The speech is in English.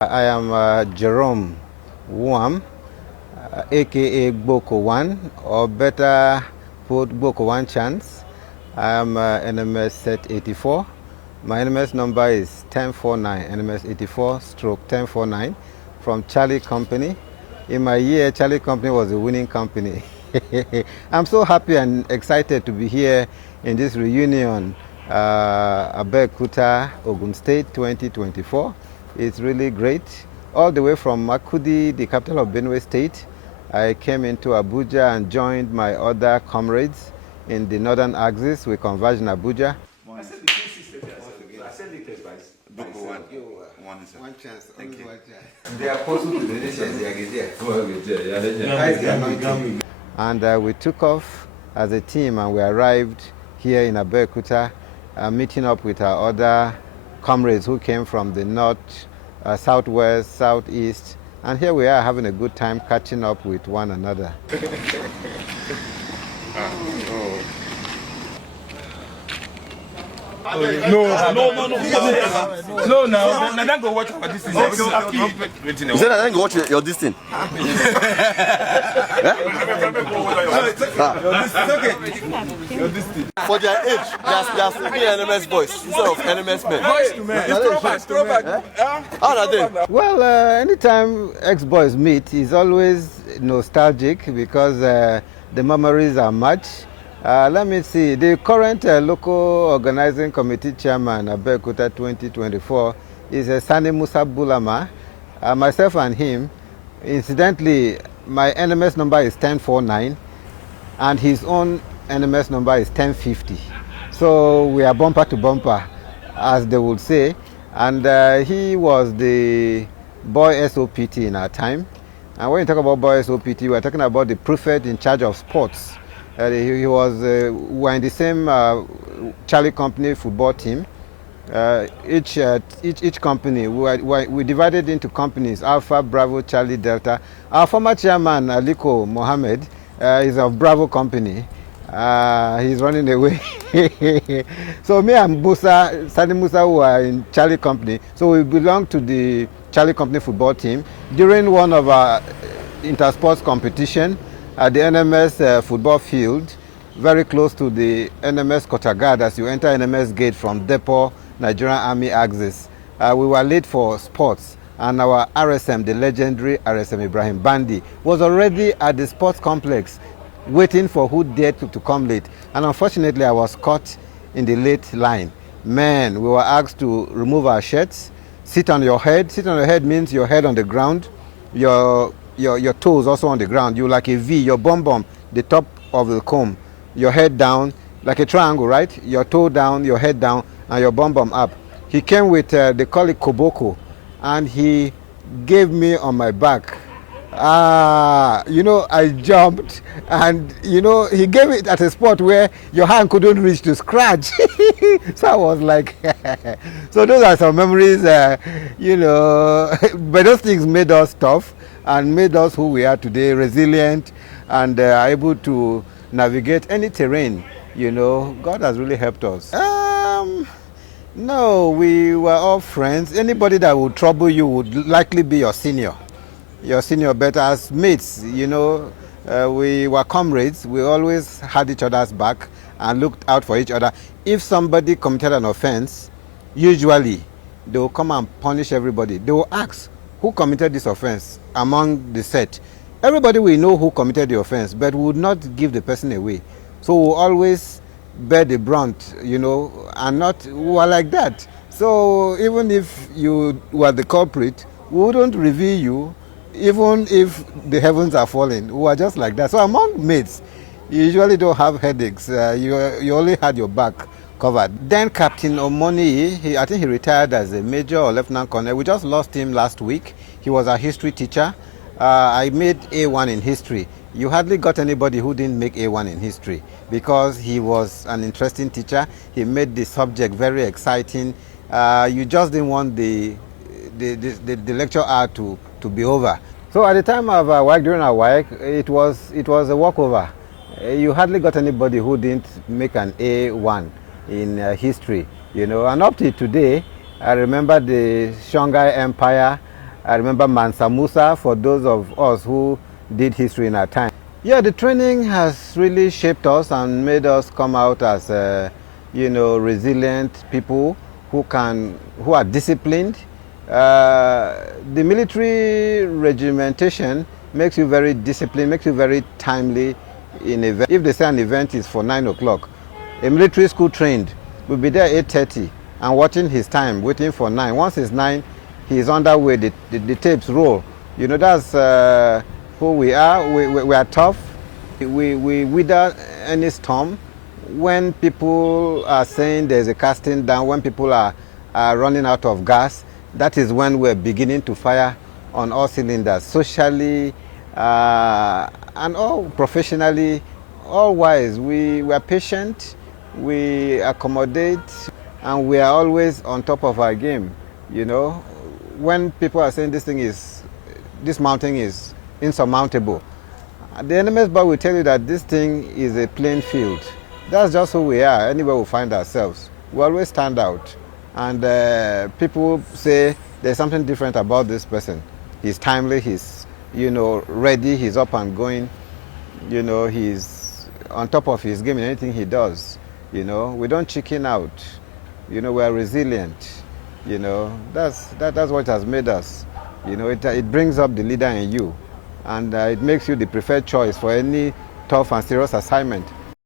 I am Jerome Wuam, aka Gboko One, or better put Gboko One Chance. I am NMS set 84. My NMS number is 1049, NMS 84 stroke 1049 from Charlie Company. In my year, Charlie Company was a winning company. I'm so happy and excited to be here in this reunion, Abeokuta, Ogun State 2024. It's really great. All the way from Makudi, the capital of Benue State, I came into Abuja and joined my other comrades in the northern axis. We converged in Abuja. I said the two systems. I said it as Book one. One chance, Thank you. one chance. They are possible to the nation, they are and we took off as a team and we arrived here in Abeokuta, meeting up with our other comrades who came from the north, southwest, southeast, and here we are having a good time catching up with one another. No, now go watch our this thing. You said I didn't go watch your this thing. For their age, they are sleeping NMS boys instead of NMS men. It's throwback. How are they? Well, anytime ex-boys meet, it's always nostalgic because the memories are much. Let me see, the current local organizing committee chairman, Abeokuta 2024, is Sani Musa Bulama. Myself and him, incidentally, my NMS number is 1049 and his own NMS number is 1050. So we are bumper to bumper, as they would say. And he was the boy SOPT in our time. And when you talk about boy SOPT, we're talking about the prefect in charge of sports. He was, we were in the same Charlie Company football team. Each company, we divided into companies, Alpha, Bravo, Charlie, Delta. Our former chairman, Aliko Mohammed, is of Bravo Company. He's running away. So me and Sani Musa, who are in Charlie Company, so we belong to the Charlie Company football team. During one of our intersports competition, at the NMS football field, very close to the NMS Kotagad as you enter NMS gate from Depot, Nigerian Army axis. We were late for sports and our RSM, the legendary RSM Ibrahim Bandi, was already at the sports complex waiting for who dared to come late. And unfortunately, I was caught in the late line. Man, we were asked to remove our shirts, sit on your head. Sit on your head means your head on the ground, your toes also on the ground. You like a V, your bum, the top of the comb, your head down, like a triangle, right? Your toe down, your head down, and your bum up. He came with, they call it koboko, and he gave me on my back. I jumped, and, he gave it at a spot where your hand couldn't reach to scratch. So I was like, so those are some memories, but those things made us tough and made us who we are today, resilient and able to navigate any terrain. God has really helped us. No, we were all friends. Anybody that would trouble you would likely be your senior. But as mates, we were comrades. We always had each other's back and looked out for each other. If somebody committed an offense, usually they will come and punish everybody. They will ask, who committed this offense among the set? Everybody will know who committed the offense, but we would not give the person away. So we will always bear the brunt, and not, we were like that. So even if you were the culprit, we wouldn't reveal you, even if the heavens are falling. We were just like that. So among mates, you usually don't have headaches. You only had your back covered. Then Captain Omoni, I think he retired as a major or lieutenant colonel. We just lost him last week. He was a history teacher. I made A1 in history. You hardly got anybody who didn't make A1 in history because he was an interesting teacher. He made the subject very exciting. You just didn't want the lecture hour to be over. So at the time of our work, during our work, it was a walkover. You hardly got anybody who didn't make an A1 in history, And up to today, I remember the Songhai Empire I remember Mansa Musa for those of us who did history in our time. Yeah, the training has really shaped us and made us come out as, resilient people who are disciplined. The military regimentation makes you very disciplined, makes you very timely in event. If they say an event is for 9 o'clock, a military school trained will be there 8:30 and watching his time, waiting for 9. Once it's 9, he's underway, the tapes roll. That's who we are. We are tough. We wither any storm. When people are saying there's a casting down, when people are running out of gas, that is when we're beginning to fire on all cylinders, socially and all professionally, all wise. We are patient, we accommodate, and we are always on top of our game. When people are saying this mountain is insurmountable, the enemy's boy will tell you that this thing is a plain field. That's just who we are. Anywhere we find ourselves, we always stand out. And people say there's something different about this person. He's timely, he's ready, he's up and going, he's on top of his game in anything he does. We don't chicken out. We're resilient. That's what has made us. It brings up the leader in you, and it makes you the preferred choice for any tough and serious assignment.